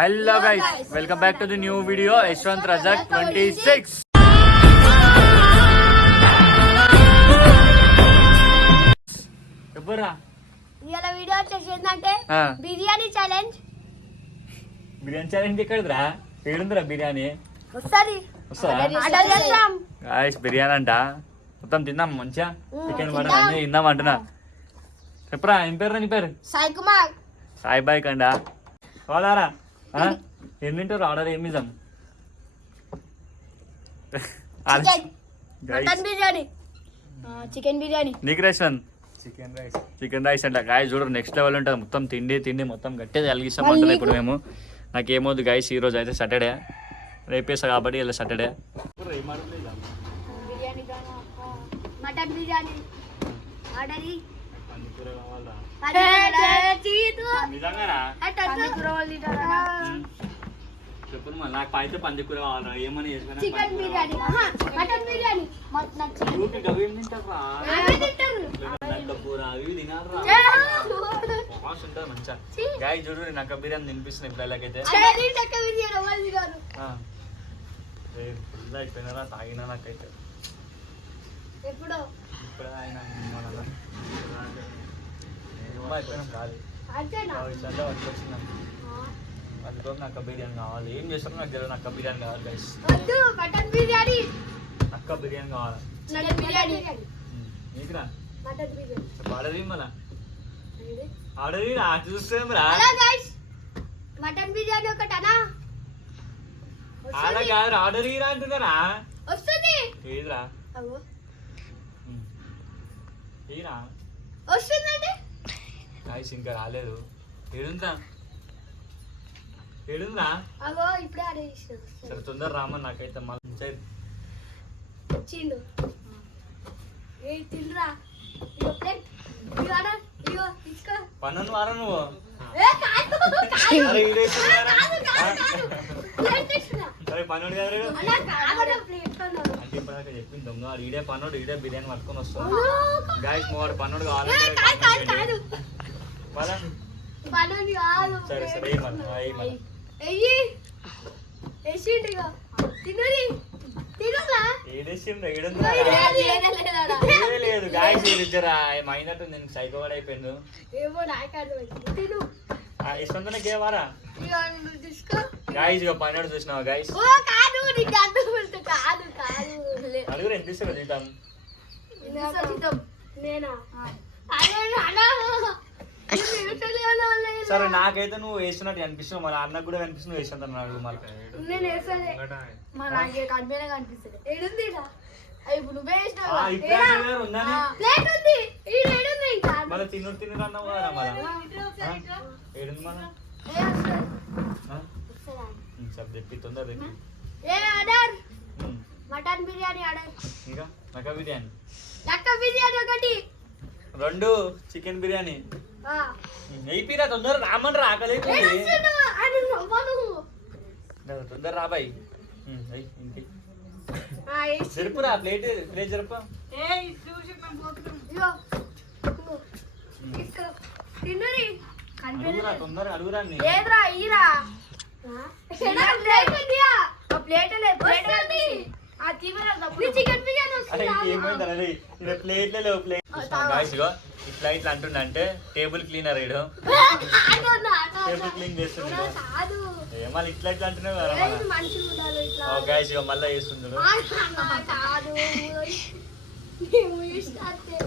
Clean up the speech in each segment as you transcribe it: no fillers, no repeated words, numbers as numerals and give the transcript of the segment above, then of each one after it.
Hello guys, welcome back to the new video. Yashwant Razak 26. చెప్పరా ఇవాళ video వచ్చేసి ఏంటంటే బిర్యానీ ఛాలెంజ్. బిర్యానీ ఛాలెంజ్ ఎక్కడరా? ఏడుందిరా బిర్యానీ? వస్తుంది. గాయస్ బిర్యానీ అంట, మొత్తం తిందాం మంచిగా. చికెన్ మటన్ అన్ని తిందాం అంటున్నా. చెప్పరా ఏం పేరు? నీ పేరు? సాయి కుమార్. సాయి బాయ్ కండా వాళ్ళారా? ఏం తింటారు? ఆర్డర్ ఏమి ఇద్దాం? Mutton biryani, chicken biryani. నీకు రేషన్ చికెన్ రైస్ అంట. గాయస్ చూడరు నెక్స్ట్ లెవెల్ ఉంటుంది. మొత్తం తిండి మొత్తం గట్టిగా కలిగిస్తాం అంటున్నాం ఇప్పుడు మేము. నాకేమవుతుంది గాయస్, ఈరోజు అయితే సాటర్డే, రేపేసా కాబట్టి ఇలా సాటర్డే. Mutton biryani order. చెప్పు నాకు అయితే పందికూర కావాలరా. ఏమని చికెన్ బిర్యానీ, మటన్ బిర్యానీ. మంచిగా గాయ చూడు, నక్క బిర్యానీ తినిపిస్తున్నాయి ఇప్పుడు ఎలాగైతే. అయిపోయినారా? తాగినా నాకైతే ఎప్పుడు ఆయన వచ్చినాం. అందులో నక్క బిర్యానీ కావాలి. ఏం చేస్తారో నాకు తెలియదు. నక్క బిర్యానీ కావాలి గైస్. మటన్ బిర్యానీ, నక్క బిర్యానీ కావాలి. నీకురా ఆర్డర్ మళ్ళా ఆర్డర్ చూస్తాం రా. మటన్ బిర్యానీ ఒకటనా? ఆడ కాదు, ఆర్డర్ ఇరా అంటున్నారా? వస్తుంది. ఏదిరా? ఏరా వస్తుందండి. గాయస్ ఇంకా రాలేదు. ఏడుందా? ఏడుందా? అగో ఇప్పుడే ఆర్డర్ చేసిన. సరే తొందర రామని నాకైతే మళ్ళీ వచ్చిండు. ఏ తినరా? ఇగో ప్లేట్, ఇగో ఆర్డర్, ఇగో తీసుకో. పన్నెండు వారా నువ్వు? ఏ కాదు అరే ఈడేస్తున్నారా? ప్లేట్ తీసుకురా. అరే పన్నెండు కాదు అలా కాదు, ప్లేట్ కొన్నాడు. అంటే ఇప్పటిదాకా చెప్పింది దొంగ. ఈడే పన్నోడు, ఈడే బిర్యానీ పట్టుకొని వస్తాడు. గాయస్ మూడు పన్నోడు కావాలంటే పన్నెండు కాదు. సరే సరే ఎయ్యి వేసిండు. ఇగో తినరి, తినరా? లేదు గాయస్ ఇద్దరా మైనట్టు. నేను సైకోవాడు అయిపోయింది. ఏమో నాకాదు. తిను ఇష్టంతోనే వారా తీసుకో. గాయస్ ఇక పన్నోడు చూసినావా గాయస్? ఓ కాదు, నీకు అర్థం కాదు. అడుగురు ఎంత ఇస్తారు తింటాం? నేనా? సరే నాకైతే నువ్వు వేస్తున్నట్టు కనిపిస్తున్నావు. మరి అన్నకు కూడా కనిపిస్తుంది వేస్తుంది అడుగు. మరి నేను వేస్తానే, నాకే కనిపినే కనిపిస్తుంది. ఏడుంది ఇప్పుడు నువ్వే మళ్ళీ తిన్ను అన్నావు కదా. ఏడుంది మన సరే చెప్పి తొందర చెప్పి. Mutton biryani order. ఇంకా నక్క బిర్యానీ, నక్క బిర్యానీ ఒకటి, 2 చికెన్ బిర్యానీ. అయిపోయిరా తొందర రామని ఆకలి తొందర రాబాయి. ఇంటి జరుపురా ప్లేట్ జరుపు. అడుగురా తొందర అడుగురా. ప్లేట్లే లేవు. ప్లేట్ ఇట్లా ఇట్లా అంటుండ అంటే టేబుల్ క్లీనర్ ఇడు. టేబుల్ క్లీన్ చేస్తున్నాడు. మళ్ళీ ఇట్లా ఇట్లా అంటున్నావు కదా. గాయస్ ఇక మళ్ళీ వేస్తుంటాడు.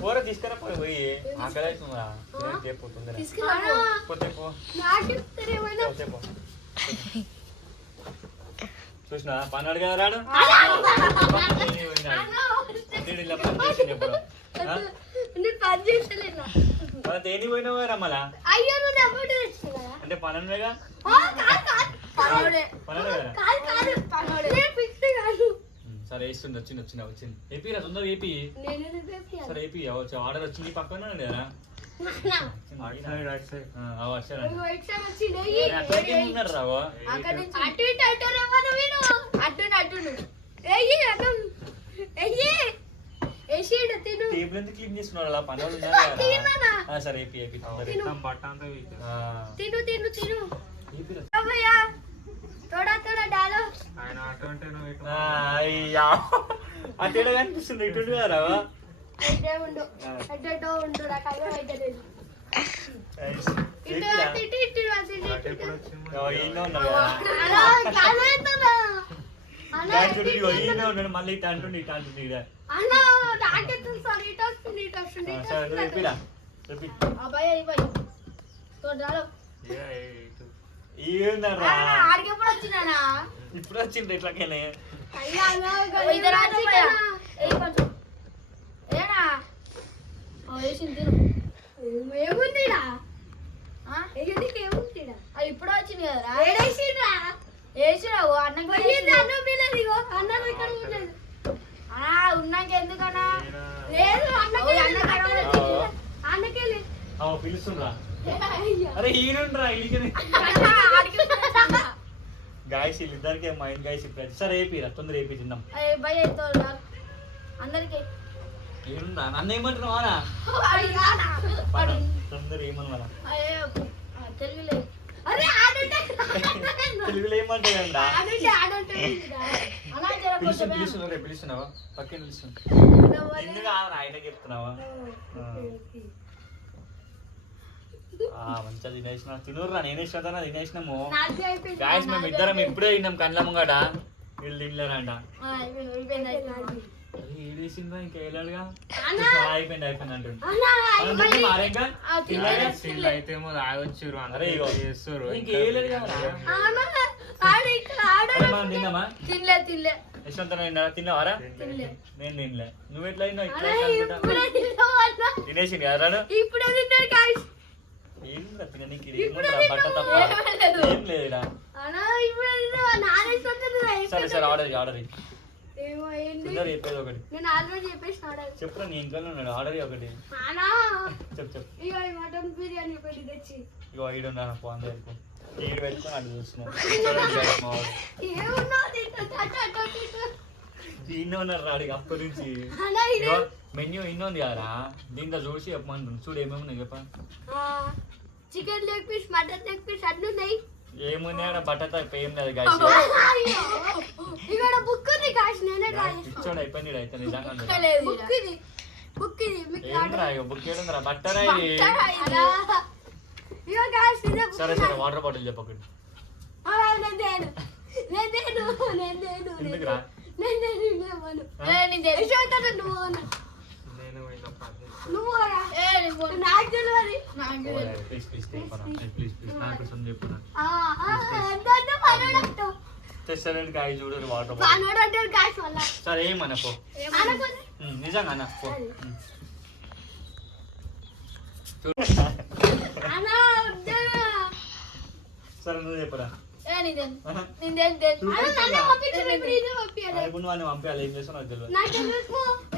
కూర తీసుకురా పోయి ఆకలి అవుతుందా? చూసినా పన్నాడు కదా రాడు. ఇలా పని చేసింది ఎప్పుడు? దేని పోయినా మళ్ళా అంటే పన్నెండుగా సరే వేస్తుంది. వచ్చింది ఏపీ రా తొందర ఏపీ. సరే ఏపీ ఆర్డర్ వచ్చింది పక్కన కదా. టేబుల్ ఎంత క్లీన్ చేస్తున్నారు అలా పనులు ఉన్నారు. సరే ఏపీ తిను ఏపీరా भैया थोड़ा थोड़ा डालो ఆయన అటు అంటే నువ్వు ఇటు అయ్యా అటు ఎడ కనిపిస్తుంది ఇటు రావా ఇటే ఉండు అడ్డో ఉండు నాకు అర్థం అవుతలేదు ఇటు ఇటు ఇటు అటు ఎప్పుడు వచ్చింది ఈయన ఉన్నాడు కదా అలా కాలేదన్నా అలా ఈయన ఉన్నాడు మళ్ళీ ఇటు అంటుండి ఇటు అంటుంది ఈడ. అన్నా నాకే తెలుసు ఇటు వస్తుంది ఇటు వస్తుంది ఇటు సరే నువ్వు చెప్పిరా చెప్పి అబ్బాయి ఇవ్వయి తో डालो ఇటు ఏందరా ఆడికి ఎప్పుడు వచ్చినానా ఇప్పుడు వచ్చింది ఇట్లాకేనే అయ్యా ఇద్దరు వచ్చినా ఏ కొంచెం ఏనా ఓ వేసింది తిను ఏముందిడా ఏముందిడా అది ఇప్పుడు వచ్చింది కదరా ఏడేసిండ్రా వేసిరావు అన్నం అన్నం పిల్లదిగో అన్నం ఇక్కడ ఉండలేదు ఉన్నాక ఎందుకన్నా లేదు అన్నకెళ్ళి పిలుస్తుండ్రా అరే ఈయనుండ్రా ఇలికని గాయస్ వీళ్ళిద్దరికి మైండ్ గాయస్ ఇప్పుడు సరే ఏపీరా తొందర ఏపీ తిందాం భయ అందరికి ఏముందా నన్ను ఏమంటున్నావు అనా తొందర ఏమన్నా తెలుగులే తెలుగులో ఏమంటాయండా అలా పిలుస్తున్నావు రేపు పిలుస్తున్నావా పక్కన పిలుస్తున్నా ఎందుకు ఆయన చెప్తున్నావా మంచిగా తినేసిన తినూరురా నేనే ఇష్టం తినేసినాము గాయస్ మేము ఇద్దరం ఇప్పుడే తిన్నాం కండ్ల ముంగట వీళ్ళు తినలేరంట ఏడేసిందా ఇంకా వెళ్ళాడుగా అయిపోయింది అయిపోయింది అంటుంది మారేగా సిల్ అయితే ఏమో తాగొచ్చు అరే ఇగో చేస్తారు ఇంకేయలేదు కదా మనం తిన్నామా తినలే తినలే యశ్వంత తిన్నావారా నేను తినలే నువ్వు ఎట్లా తిన్నావు ఇట్లా తినేసింది కదా ఇప్పుడే తిన్నాడు గాయ్స్ ఏం తిన నీకు ఏముందిరా బట్ట తప్ప ఏం లేదురా అన్నా ఇప్పుడే తిన్నావా నానేస్తుంది సరే సరే ఆర్డర్ ఆర్డర్ ఏమో ఏంది తొందర చెప్పేది ఒకటి నేను ఆల్రెడీ చెప్పేసిన ఆర్డర్ చెప్పురా నీ ఇంట్లో ఉన్నాడు ఆర్డర్ ఒకటి అన్నా చెప్పు చెప్పు ఇగో ఈ మటన్ బిర్యానీ ఒకటి తెచ్చి ఇగో ఈడు ఉన్నాను ఫోన్ పెట్టుకో ఈడు పెట్టుకొని అటు చూస్తున్నావు ఏమున్నావు తింటా ఈయన ఉన్నారు రాడికి అప్పటి నుంచి అన్నా ఇది మెన్యూ ఇన్న ఉంది కదా దీంట్లో చూసి చెప్పమంటుంది చూడు ఏమేమి ఉన్నాయి చెప్ప chicken leg piece mutton leg piece అన్ని ఉన్నాయి ఏముంది ఆడ బట్ట తప్ప ఏం లేదు గాయస్ ఇక్కడ బుక్ ఉంది గాయ్స్ నేనే రాయి పిచ్చోడు అయిపోయింది అయితే నిజంగా బుక్ ఇది మీకు ఏంద్రా ఇక బుక్ ఏడుందిరా బట్టరా ఇది ఇగో గాయ్స్ ఇదే బుక్ సరే సరే వాటర్ బాటిల్ చెప్పకటి ఎందుకురా నేను ప్లీజ్ ప్లీజ్ ప్లీజ్ ప్లీజ్ నా కోసం చెప్పున్నా తెస్తారండి గాయ చూడరు వాటర్ బాటిల్ సరే ఏమనపో నిజంగా అన్న పో సరే నువ్వు చెప్పురా ఇప్పుడు నువ్వు పంపించాలి ఏం చేస్తావు నాకు తెలియదు